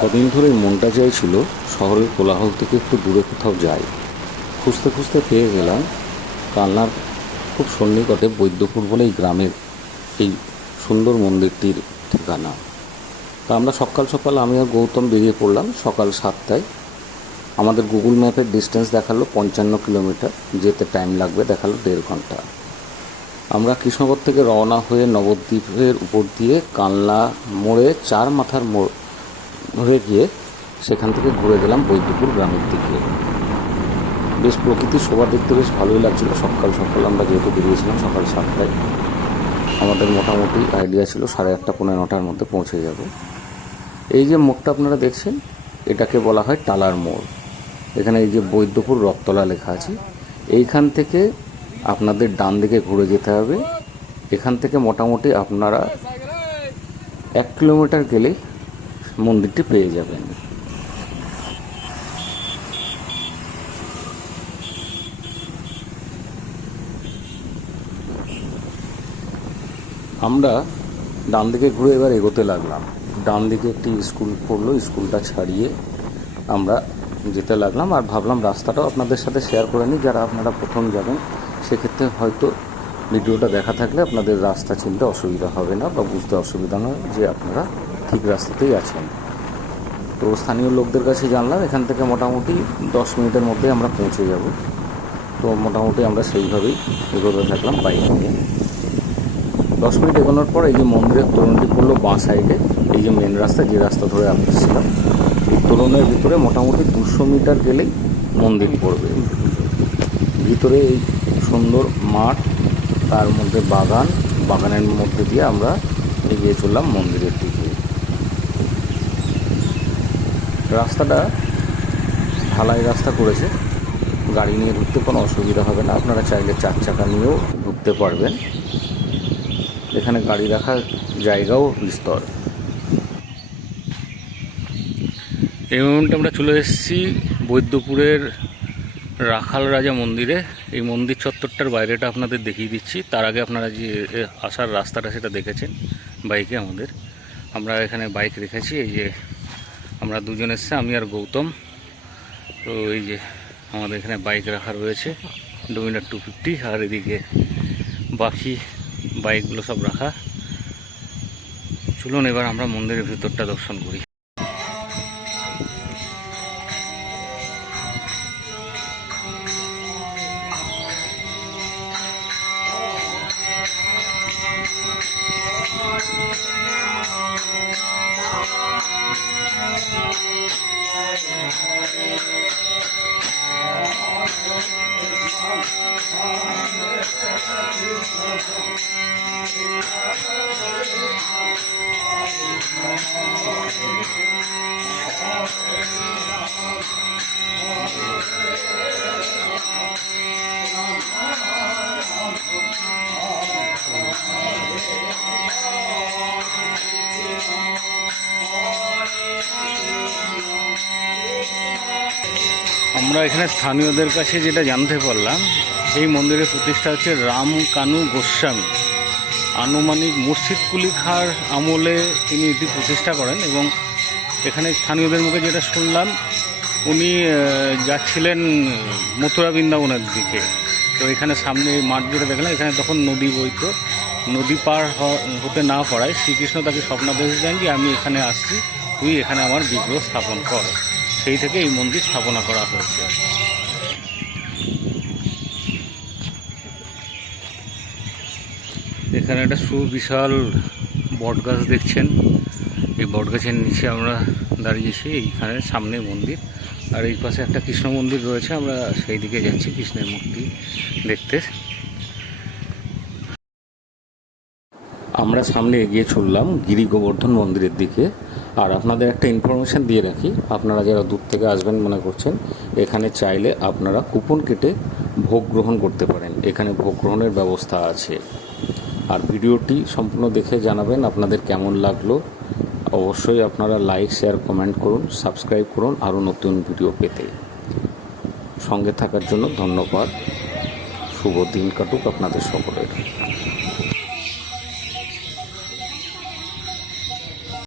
কদিন ধরেই মনটা চাইছিল শহরের কোলাহল থেকে একটু দূরে কোথাও যাই। খুঁজতে খুঁজতে পেয়ে গেলাম কালনার খুব সন্নিকটে বৈদ্যপুর বলে এই গ্রামের এই সুন্দর মন্দিরটির ঠিকানা। তা আমরা সকাল সকাল আমি আর গৌতম বেরিয়ে পড়লাম সকাল 7টায়। আমাদের গুগল ম্যাপের ডিস্টেন্স দেখালো 55 কিলোমিটার, যেতে টাইম লাগবে দেখালো 1.5 ঘন্টা। আমরা কৃষ্ণনগর থেকে রওনা হয়ে নবদ্বীপের উপর দিয়ে কালনা মোড়ে 4 মাথার মোড় ধরে গিয়ে সেখান থেকে ঘুরে গেলাম বৈদ্যপুর গ্রামের দিকে। বেশ প্রকৃতির শোভা দেখতে বেশ ভালোই লাগছিল। সকাল সকাল আমরা যেহেতু বেরিয়েছিলাম সকাল 7টায়, আমাদের মোটামুটি আইডিয়া ছিল 8:30 পৌনে 9টার মধ্যে পৌঁছে যাব। এই যে মোড়টা আপনারা দেখছেন এটাকে বলা হয় টালার মোড়। এখানে এই যে বৈদ্যপুর রথতলা লেখা আছে, এইখান থেকে আপনাদের ডান দিকে ঘুরে যেতে হবে। এখান থেকে মোটামুটি আপনারা 1 কিলোমিটার গেলেই মন্দিরটি পেয়ে যাবেন। আমরা ডান দিকে ঘুরে এবার এগোতে লাগলাম। ডান দিকে একটি স্কুল পড়লো, স্কুলটা ছাড়িয়ে আমরা যেতে লাগলাম। আর ভাবলাম রাস্তাটাও আপনাদের সাথে শেয়ার করে নিই, যারা আপনারা প্রথম যাবেন সেক্ষেত্রে হয়তো ভিডিওটা দেখা থাকলে আপনাদের রাস্তা চিনতে অসুবিধা হবে না বা বুঝতে অসুবিধা নয় যে আপনারা ঠিক রাস্তাতেই আছেন। তো স্থানীয় লোকদের কাছে জানলাম এখান থেকে মোটামুটি 10 মিনিটের মধ্যে আমরা পৌঁছে যাব। তো মোটামুটি আমরা সেইভাবেই এগোতে থাকলাম বাইক নিয়ে। 10 মিনিট এগোনোর পর এই যে মন্দিরের তোরণটি পড়লো বাঁ সাইডে। এই যে মেন রাস্তা, যে রাস্তা ধরে আসছিলাম, এই তোরণের ভিতরে মোটামুটি 200 মিটার গেলেই মন্দির পড়বে। ভিতরে এই সুন্দর মাঠ, তার মধ্যে বাগানের মধ্যে দিয়ে আমরা এগিয়ে চললাম মন্দিরের দিকে। রাস্তাটা ঢালাই রাস্তা করেছে, গাড়ি নিয়ে ঢুকতে কোনো অসুবিধা হবে না। আপনারা চাইলে 4 চাকা নিয়েও ঢুকতে পারবেন। এখানে গাড়ি রাখার জায়গাও বিস্তর। এই মুহূর্তে আমরা চলে এসেছি বৈদ্যপুরের রাখাল রাজা মন্দিরে। এই মন্দির চত্বরটার বাইরেটা আপনাদের দেখিয়ে দিচ্ছি। তার আগে আপনারা যে আসার রাস্তাটা সেটা দেখেছেন বাইকে আমাদের। আমরা এখানে বাইক রেখেছি, এই যে আমরা দুজন এসেছি, আমি আর গৌতম। তো এই যে আমাদের এখানে বাইক রাখা রয়েছে, ডোমিনার 250, আর এদিকে বাকি বাইকগুলো সব রাখা। চলুন এবার আমরা মন্দিরের ভিতরটা দর্শন করি। আমরা এখানে স্থানীয়দের কাছে যেটা জানতে পারলাম, এই মন্দিরের প্রতিষ্ঠা হচ্ছে রামকানু গোস্বামী। আনুমানিক মুর্শিদ কুলি খাঁর আমলে তিনি এটি প্রতিষ্ঠা করেন। এবং এখানে স্থানীয়দের মুখে যেটা শুনলাম, উনি যাচ্ছিলেন মথুরা বৃন্দাবনের দিকে। তো এখানে সামনে মাঠ যেটা দেখলাম, এখানে তখন নদী বইতো। নদী পার হতে না পারায় শ্রীকৃষ্ণ তাকে স্বপ্নাদেশ দেন যে আমি এখানে আসছি, তুই এখানে আমার বিগ্রহ স্থাপন কর। সেই থেকে এই মন্দির স্থাপনা করা হয়েছে। এখানে একটা সুবিশাল বটগাছ দেখছেন, এই বটগাছের নিচে আমরা দাঁড়িয়েছি। এইখানে সামনে মন্দির, আর এই পাশে একটা কৃষ্ণ মন্দির রয়েছে। আমরা সেই দিকে যাচ্ছি কৃষ্ণের মূর্তি দেখতে। আমরা সামনে এগিয়ে চললাম গিরি গোবর্ধন মন্দিরের দিকে। আর আপনাদের একটা ইনফরমেশান দিয়ে রাখি, আপনারা যারা দূর থেকে আসবেন মনে করছেন, এখানে চাইলে আপনারা কুপন কেটে ভোগ গ্রহণ করতে পারেন। এখানে ভোগ গ্রহণের ব্যবস্থা আছে। আর ভিডিওটি সম্পূর্ণ দেখে জানাবেন আপনাদের কেমন লাগলো। অবশ্যই আপনারা লাইক, শেয়ার, কমেন্ট করুন, সাবস্ক্রাইব করুন আরও নতুন ভিডিও পেতে। সঙ্গে থাকার জন্য ধন্যবাদ। শুভ দিন কাটুক আপনাদের সকলের।